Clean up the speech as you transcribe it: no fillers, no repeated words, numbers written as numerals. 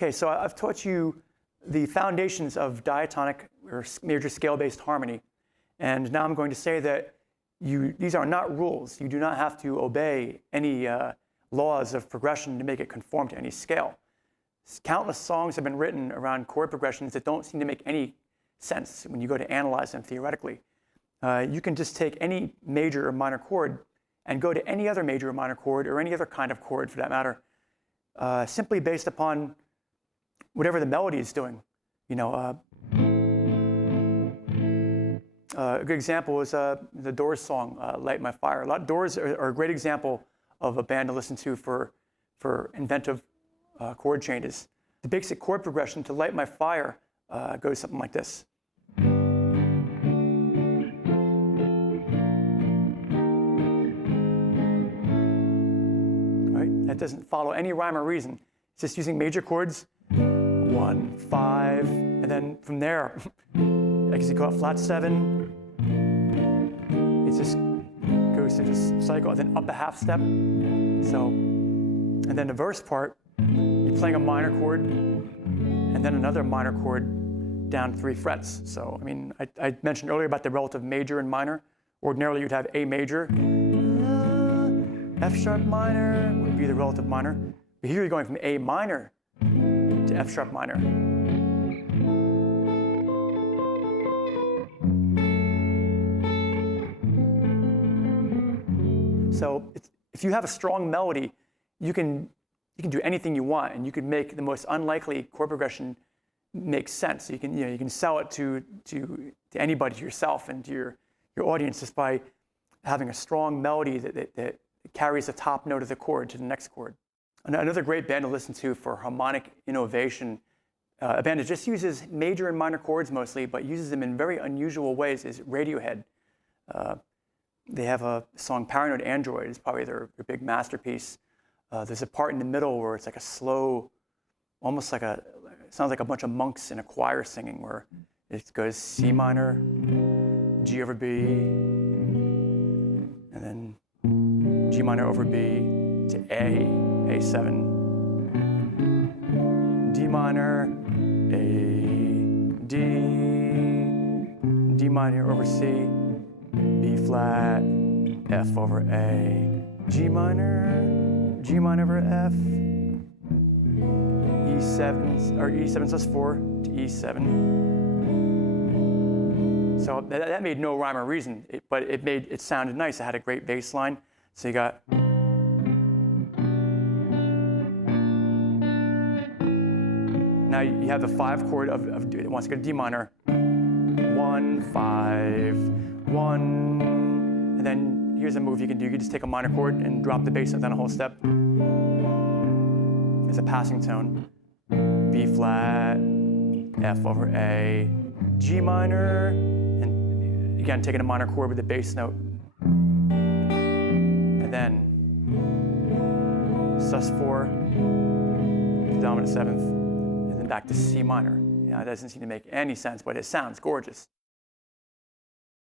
Okay, so I've taught you the foundations of diatonic or major scale-based harmony. And now I'm going to say that these are not rules. You do not have to obey any laws of progression to make it conform to any scale. Countless songs have been written around chord progressions that don't seem to make any sense when you go to analyze them theoretically. You can just take any major or minor chord and go to any other major or minor chord or any other kind of chord for that matter, simply based upon whatever the melody is doing. You know, a good example is the Doors song, Light My Fire. Doors are a great example of a band to listen to for inventive chord changes. The basic chord progression to Light My Fire goes something like this. Right? That doesn't follow any rhyme or reason. It's just using major chords, 1, 5, and then from there, I guess you call it flat 7. It just goes through this cycle, and then up a half step. So, and then the verse part, you're playing a minor chord, and then another minor chord down 3 frets. So, I mean, I mentioned earlier about the relative major and minor. Ordinarily, you'd have A major, F sharp minor would be the relative minor. But here you're going from A minor to F sharp minor. So if you have a strong melody, you can do anything you want, and you can make the most unlikely chord progression make sense. You can sell it to anybody, to yourself and to your audience, just by having a strong melody that carries the top note of the chord to the next chord. Another great band to listen to for harmonic innovation, a band that just uses major and minor chords mostly, but uses them in very unusual ways, is Radiohead. They have a song, Paranoid Android. It's probably their big masterpiece. There's a part in the middle where it's like a slow, almost like it sounds like a bunch of monks in a choir singing, where it goes C minor, G over B, and then G minor over B to A7, D minor, A, D, D minor over C, B flat, F over A, G minor over F, E7, or E7 plus 4 to E7. So that made no rhyme or reason, but it sounded nice. It had a great bass line. So you got. Now you have the 5 chord it wants to go to D minor. 1, 5, 1, and then here's a move you can do. You can just take a minor chord and drop the bass note down a whole step. It's a passing tone. B flat, F over A, G minor, and again taking a minor chord with the bass note. And then sus4, the dominant 7th, and then back to C minor. It doesn't seem to make any sense, but it sounds gorgeous.